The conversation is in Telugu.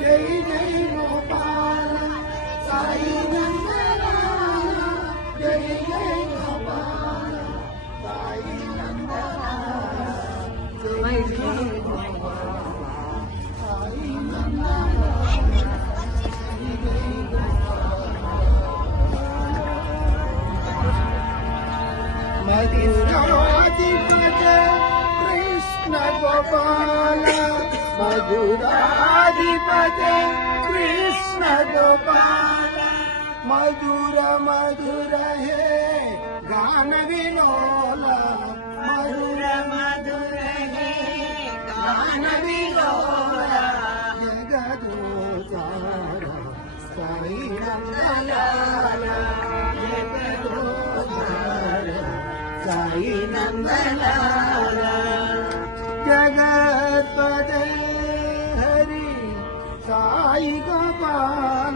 జై జై గోపాల సాయి నందలాల జై జై గోపాల సాయి నందలాల జై జై గోపాల సాయి నందలాల జై జై మధురాధిపత కృష్ణ గోపాల మధురాధిపత కృష్ణ గోపాల మధుర మధుర హే గాన విలోల మధుర మధుర హే గాన విలోల జగదోదార సాయి నందలాల జగదోదార సాయి నందలాల జగత్పదే హరి సాయి గోపాల